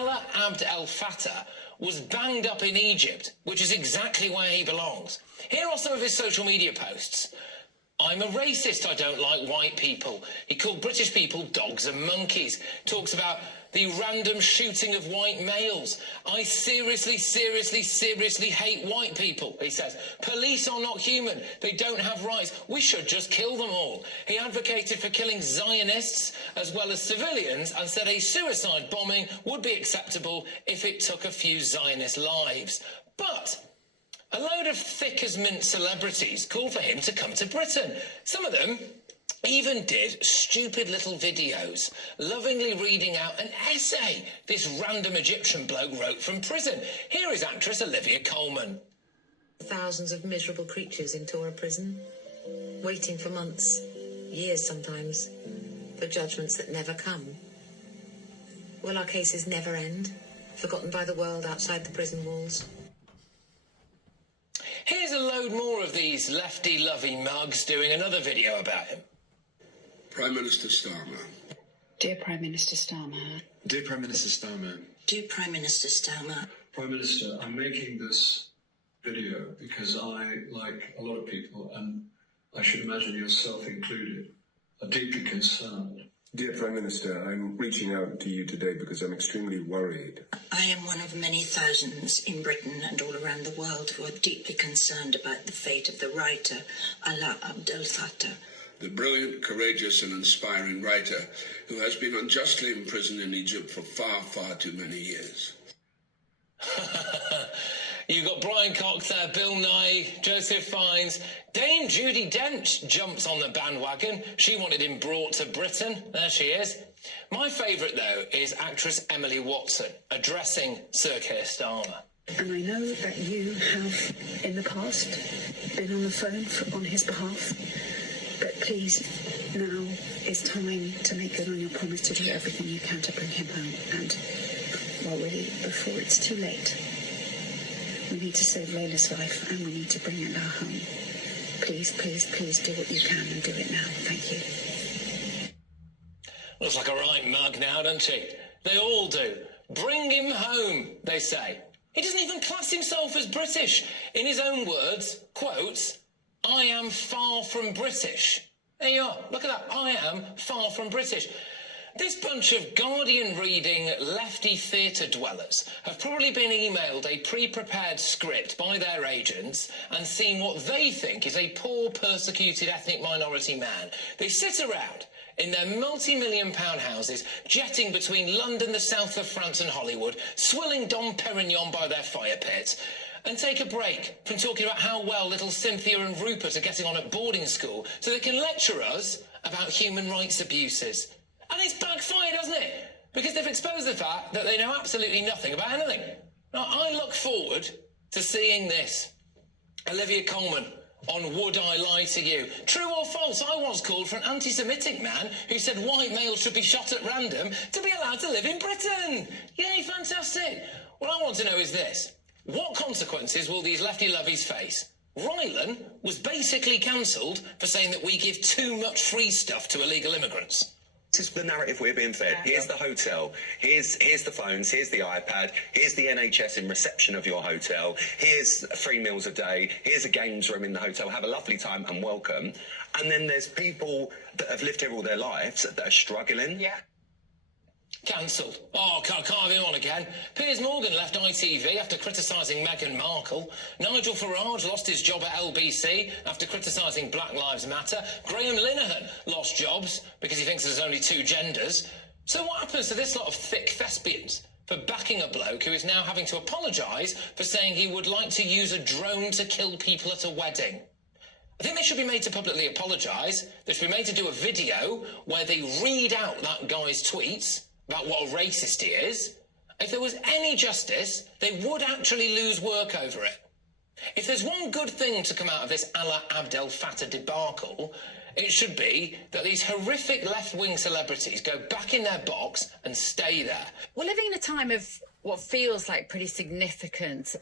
Alaa Abd El Fattah was banged up in Egypt, which is exactly where he belongs. Here are some of his social media posts. I'm a racist, I don't like white people. He called British people dogs and monkeys. Talks about the random shooting of white males. I seriously hate white people, he says. Police are not human. They don't have rights. We should just kill them all. He advocated for killing Zionists as well as civilians and said a suicide bombing would be acceptable if it took a few Zionist lives. But a load of thick-as-mint celebrities called for him to come to Britain. Some of them even did stupid little videos, lovingly reading out an essay this random Egyptian bloke wrote from prison. Here is actress Olivia Colman. Thousands of miserable creatures in Torah prison, waiting for months, years sometimes, for judgments that never come. Will our cases never end, forgotten by the world outside the prison walls? Here's a load more of these lefty-lovey mugs doing another video about him. Prime Minister Starmer. Dear Prime Minister Starmer. Dear Prime Minister Starmer. Dear Prime Minister Starmer. Prime Minister, I'm making this video because I, like a lot of people, and I should imagine yourself included, are deeply concerned. Dear Prime Minister, I'm reaching out to you today because I'm extremely worried. I am one of many thousands in Britain and all around the world who are deeply concerned about the fate of the writer Alaa Abd El Fattah. The brilliant, courageous and inspiring writer who has been unjustly imprisoned in Egypt for far too many years. You've got Brian Cox there, Bill Nye, Joseph Fiennes. Dame Judi Dench jumps on the bandwagon. She wanted him brought to Britain. There she is. My favourite, though, is actress Emily Watson addressing Sir Keir Starmer. And I know that you have, in the past, been on the phone on his behalf. But please, now is time to make good on your promise to do everything you can to bring him home. And, well, really, before it's too late, we need to save Layla's life and we need to bring Ella home. Please do what you can and do it now. Thank you. Looks like a right mug now, doesn't she? They all do. Bring him home, they say. He doesn't even class himself as British. In his own words, quotes, I am far from British. There you are. Look at that. I am far from British. This bunch of Guardian-reading lefty theatre dwellers have probably been emailed a pre-prepared script by their agents and seen what they think is a poor, persecuted ethnic minority man. They sit around in their multi-million-pound houses, jetting between London, the south of France and Hollywood, swilling Dom Perignon by their fire pit, and take a break from talking about how well little Cynthia and Rupert are getting on at boarding school so they can lecture us about human rights abuses. And it's backfired, hasn't it? Because they've exposed the fact that they know absolutely nothing about anything. Now, I look forward to seeing this. Olivia Colman on Would I Lie to You? True or false, I once called for an anti-Semitic man who said white males should be shot at random to be allowed to live in Britain. Yay, fantastic. What I want to know is this. What consequences will these lefty-lovies face? Rylan was basically cancelled for saying that we give too much free stuff to illegal immigrants. This is the narrative we're being fed. Here's the hotel, here's the phones, here's the iPad, here's the NHS in reception of your hotel, here's 3 meals a day, here's a games room in the hotel, have a lovely time and welcome. And then there's people that have lived here all their lives that are struggling. Yeah. Cancelled. Oh, can't have him on again. Piers Morgan left ITV after criticising Meghan Markle. Nigel Farage lost his job at LBC after criticising Black Lives Matter. Graham Linehan lost jobs because he thinks there's only 2 genders. So what happens to this lot of thick thespians for backing a bloke who is now having to apologise for saying he would like to use a drone to kill people at a wedding? I think they should be made to publicly apologise. They should be made to do a video where they read out that guy's tweets about what a racist he is. If there was any justice, they would actually lose work over it. If there's one good thing to come out of this Alaa Abd El Fattah debacle, it should be that these horrific left-wing celebrities go back in their box and stay there. We're living in a time of what feels like pretty significant